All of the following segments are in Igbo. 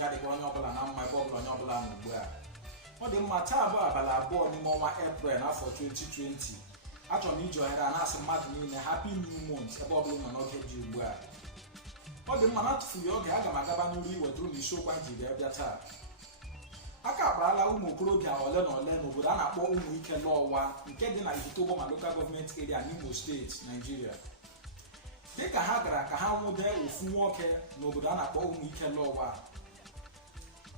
ya dịka onye ọbụla na mma ebe ọbụla onye ọbụla nọ ugbu a. Ọ dị mma, taa bụ abalị abụọ n'ime ọnwa Eprel n'afọ 2020. Achọrọ m iji ohere a na-asị mmadụ niile happy new month ebe ọbụla nọ n'oge dị ugbu a. Ọ dị mma, na-atụfughị oge aga m agaba n'iru iwetara m isiokwu anyị ji bịa taa. Aka akparala ụmụ okorobịa ole na ole n'obodo a na-akpọ Ụmụike Lọwa nke dị na Ihitoboma Local Government Area n'Imo Steeti, Nigeria. Dịka ha gara ka ha nwude ofu nwoke n'obodo a na-akpọ Ụmụike Lọwa.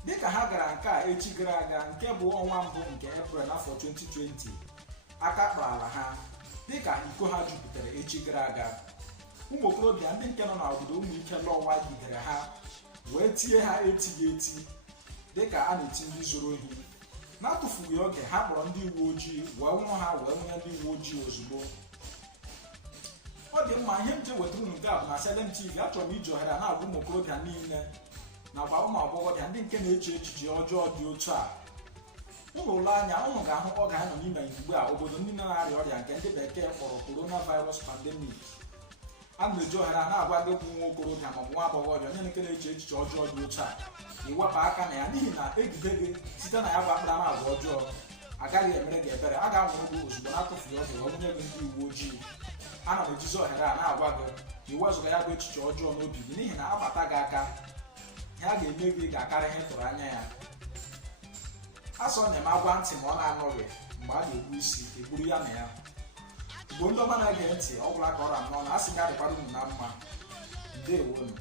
Dịka ha gara nke a echi gara aga nke bụ ọnwa mbụ nke Eprel n'afọ 2020, aka kparala ha dịka iko ha jupụtara echi gara aga. Ụmụ okorobịa ndị nke nọ n'obodo Ụmụike Lọwa jidere ha wee tie ha etighị eti dịka a na-eti ndị zuru ohi. Na-atụfughị oge ha kpọrọ ndị uwe ojii wee nwụọ ha wee nwụnye ndị uwe ojii ozugbo. Ọ dị mma, ihe m ji wetara unu nke a bụ na Salem TV. Achọrọ m iji ohere a na-agwa ụmụ okorobịa niile nakwa ụmụ agbọghọbịa ndị nke na-eche echiche ọjọọ dị otu a. Unu ụlọ anya, unu ga-ahụ oge ha nọ n'ime ugbu a obodo ndị na-arịa ọrịa nke ndị bekee kpọrọ coronavirus pandemic. A na-eji ohere a na-agwa gị nwa okorobịa ma ọ bụ nwa agbọghọbịa onye nke na-eche echiche ọjọọ dị otu a, iwepụ aka na ya, n'ihi na egide gị site na ya bụ akparamagwa ọjọọ agaghị emere gị ebere. A ga-anwụrụ gị ozugbo na-atụfughị oge wee nwunye gị ndị uwe ojii. Ana m ejizi ohere a na-agwa gị iwezụga ya bụ echiche ọjọọ n'obi gị, n'ihi na agbata gị aka ihe a ga-eme gị ga-akarị ihe tụrụ anya ya. Asọ na-eme agwa ntị ma ọ na-anọghị mgbe a ga-egbu isi egburu ya na ya. Igbo ndị ọma na-ege ntị, ọ bụla ka ọra m n'ọnụ, a sị ga adịkwara unu na mma. Ndeewonu.